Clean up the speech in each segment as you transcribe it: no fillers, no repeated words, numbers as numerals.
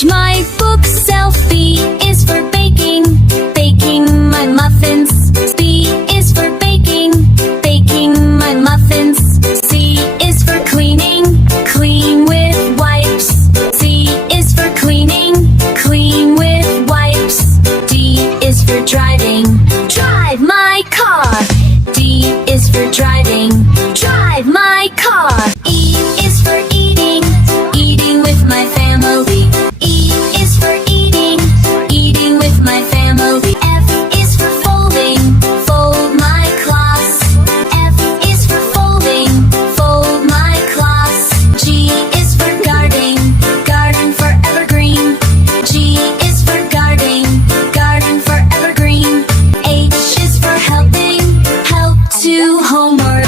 Change my bookshelf. B is for baking, baking my muffins. B is for baking, baking my muffins. C is for cleaning, clean with wipes. C is for cleaning, clean with wipes. D is for driving, drive my car. D is for driving, drive my car. E is for eating, eating with my family. E is for eating, eating with my family. F is for folding, fold my clothes. F is for folding, fold my clothes. G is for garden, garden for evergreen. G is for garden, garden for evergreen. H is for helping, help to homework.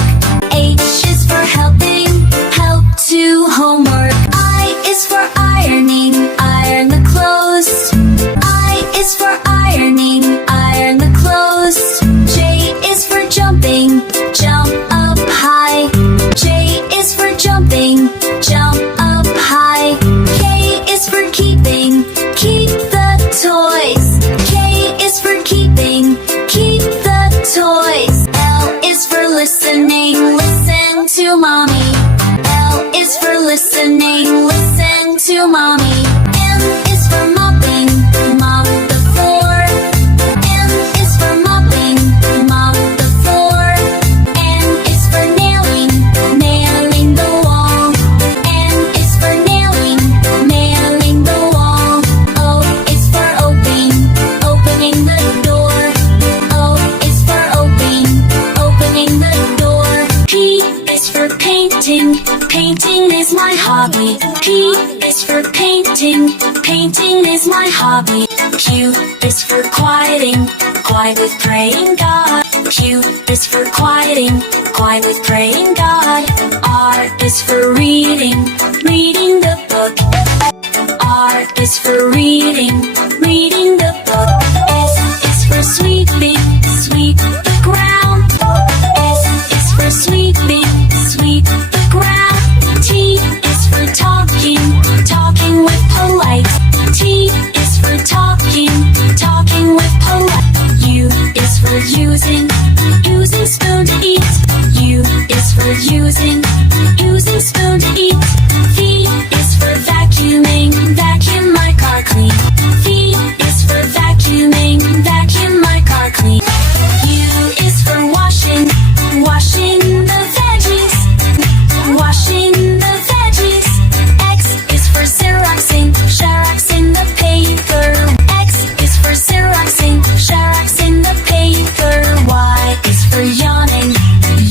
H is for helping, help to homework. I is for ironing, iron the clothes. I is for ironing, iron the clothes. J is for jumping, jump up high. J is for jumping, jump up high. K is for keeping, keep the toys. K is for keeping, keep the toys. L is for listening, listen to mommy. L is for listening, listen to mommy. M is for mopping, mop the floor. M is for mopping, mop the floor. N is for nailing, nailing the wall. N is for nailing, nailing the wall. O is for opening, opening the door. O is for opening the door. P is for painting, painting is my hobby. P is for painting, painting is my hobby. Q is for quieting, quiet with praying God. Q is for quieting, quiet with praying God. R is for reading, reading the book. R is for reading, reading the book. S is for sweeping, sweep the ground. S is for sweeping, sweep the ground. T is for talking, talking with polite. T is for talking, talking with polite. U is for using, using spoon to eat. U is for using, using spoon to eat. V is for vacuuming, vacuum my car clean. V is for vacuuming, vacuum my car clean. U is for washing, washing the veggies, washing the veggies. X is for xeroxing, xeroxing the paper. X is for xeroxing, xeroxing the paper. Y is for yawning,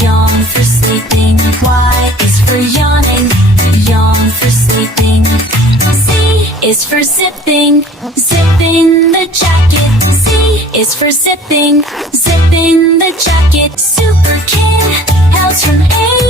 yawn for sleeping. Y is for yawning, yawn for sleeping. Z is for zipping, zipping the jacket. Z is for zipping, zipping the jacket. Super kid, L's from A